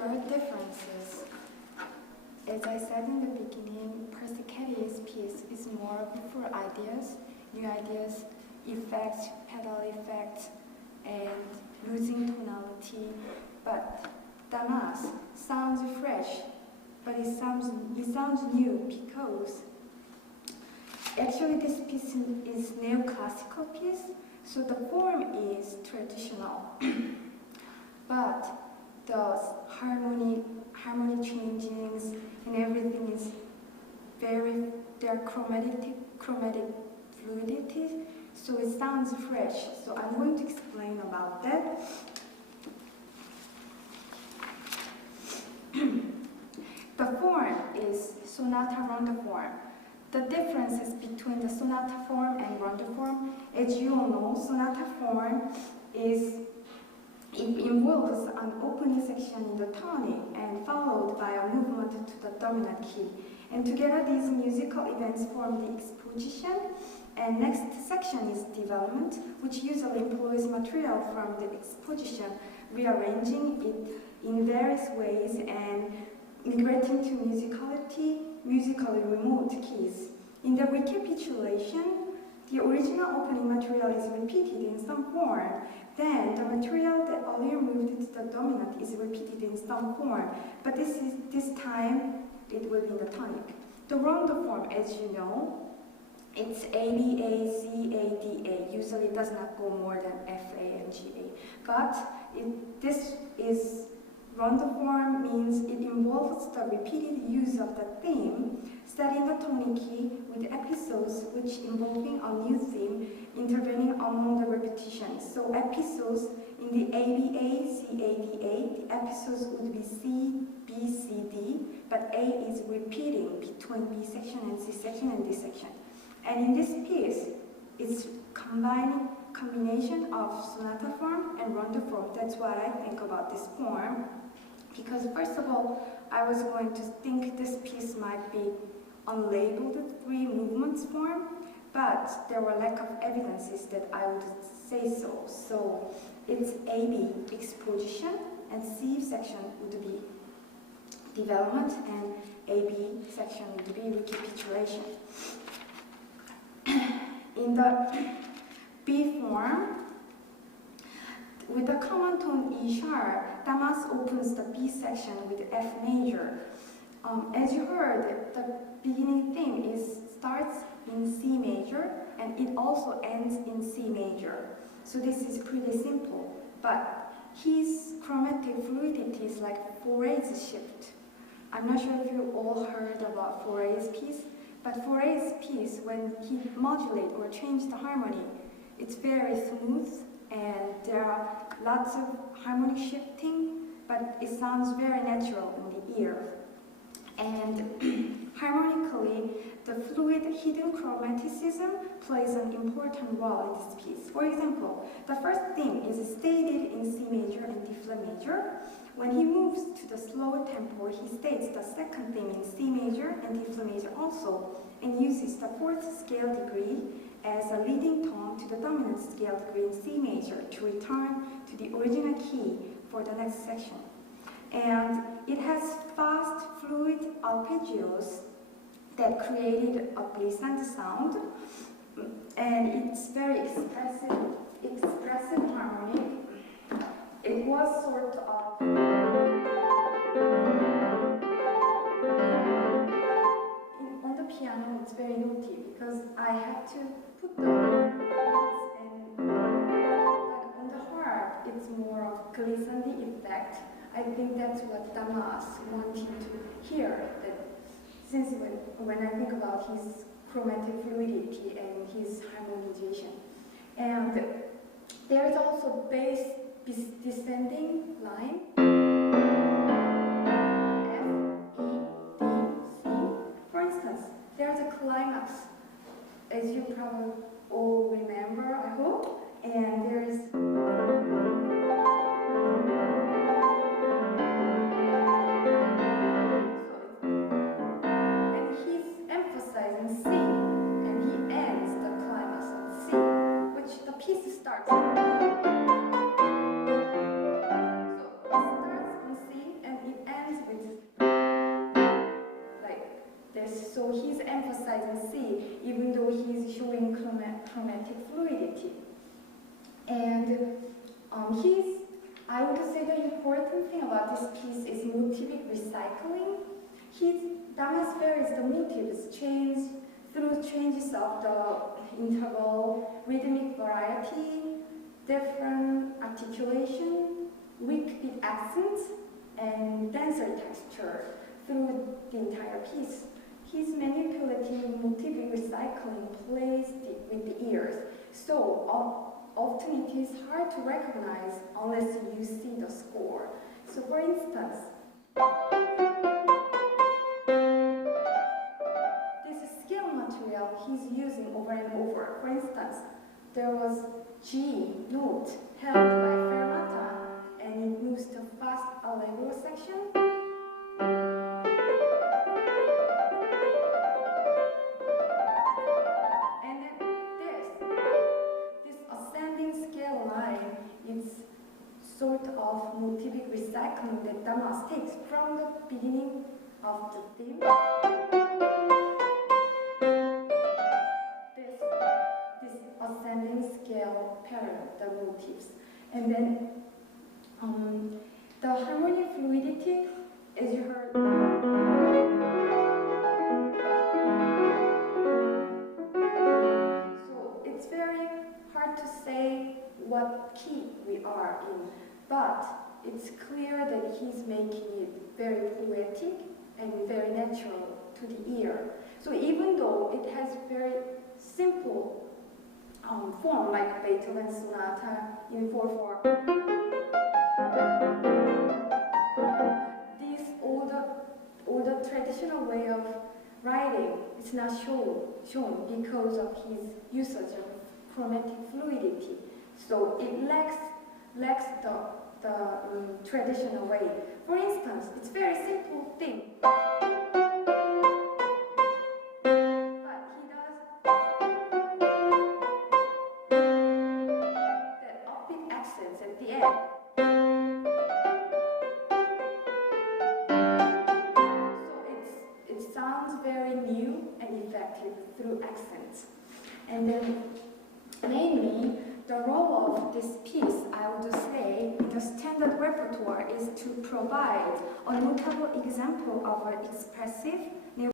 there are differences. As I said in the beginning, Persichetti piece is more for ideas, new ideas, effects, pedal effects, and losing tonality. But Damas sounds fresh, but it sounds new because actually this piece is neoclassical piece, so the form is traditional, but the harmony changings and everything is they're chromatic fluidity, so it sounds fresh. So I'm going to explain about that. The form is sonata rondo form. The differences between the sonata form and rondo form, as you all know, sonata form it involves an opening section in the tonic and followed by a movement to the dominant key. And together these musical events form the exposition. And next section is development, which usually employs material from the exposition, rearranging it in various ways and migrating to musically remote keys. In the recapitulation, the original opening material is repeated in some form. Then the material that earlier moved to the dominant is repeated in some form, but this time it will be in the tonic. The rondo form, as you know, it's A, B, A, C, A, D, A. Usually it does not go more than F, A, and G, A. But this is rondo form means it involves the repeated use of the theme set in the tonic key with episodes which involving a new theme intervening among the repetitions. So episodes in the A, B, A, C, A, D, A, the episodes would be C, B, C, D, but A is repeating between B section and C section and D section. And in this piece, it's combination of sonata form and rondo form. That's what I think about this form. Because first of all, I was going to think this piece might be unlabeled three movements form, but there were lack of evidences that I would say so. So it's A-B, exposition, and C section would be development, and A-B section would be recapitulation. In the B form, with the common tone E sharp, Damas opens the B section with F major. As you heard, the beginning theme starts in C major and it also ends in C major. So this is pretty simple, but his chromatic fluidity is like Fauré's shift. I'm not sure if you all heard about Fauré's piece, but Fauré's piece, when he modulates or changes the harmony, it's very smooth and there are lots of harmonic shifting, but it sounds very natural in the ear. And harmonically, the fluid hidden chromaticism plays an important role in this piece. For example, the first theme is stated in C major and D flat major. When he moves to the slower tempo, he states the second theme in C major and D flat major also, and uses the fourth scale degree as a leading tone to the dominant scale degree in C major to return to the original key for the next section. And it has fast, fluid arpeggios that created a glissant sound, and it's very expressive harmonic. It was sort of on the piano. It's very naughty because I have to put the notes, and but on the harp it's more of glissant effect. I think that's what Damas wanted to hear. That since when I think about his chromatic fluidity and his harmonization, and there is also bass descending line. F, E, D, C. For instance, there's a climax, as you probably all remember, I hope, and there is. C, and he ends the climax on C, which the piece starts. So emphasizing C, even though he's showing chromatic fluidity. And I would say the important thing about this piece is motivic recycling. His Damas varies the motives through changes of the interval, rhythmic variety, different articulation, weak beat accents, and denser texture through the entire piece. His manipulative motivic recycling plays with the ears, so often it is hard to recognize unless you see the score. So for instance, this scale material he's using over and over. For instance, there was G note held by fermata and it moves to fast allegro section. And then this ascending scale line is sort of motivic recycling that Damas takes from the beginning of the theme. This ascending scale pattern, the motifs. And then the harmony fluidity, as you heard, so it's very hard to say what key we are in, but it's clear that he's making it very poetic and very natural to the ear. So even though it has very simple form like Beethoven's sonata in 4/4, this older traditional way of writing is not shown because of his usage of chromatic fluidity. So it lacks the traditional way. For instance, it's very simple thing. At the end. So it sounds very new and effective through accents. And then mainly the role of this piece, I would say, in the standard repertoire is to provide a notable example of an expressive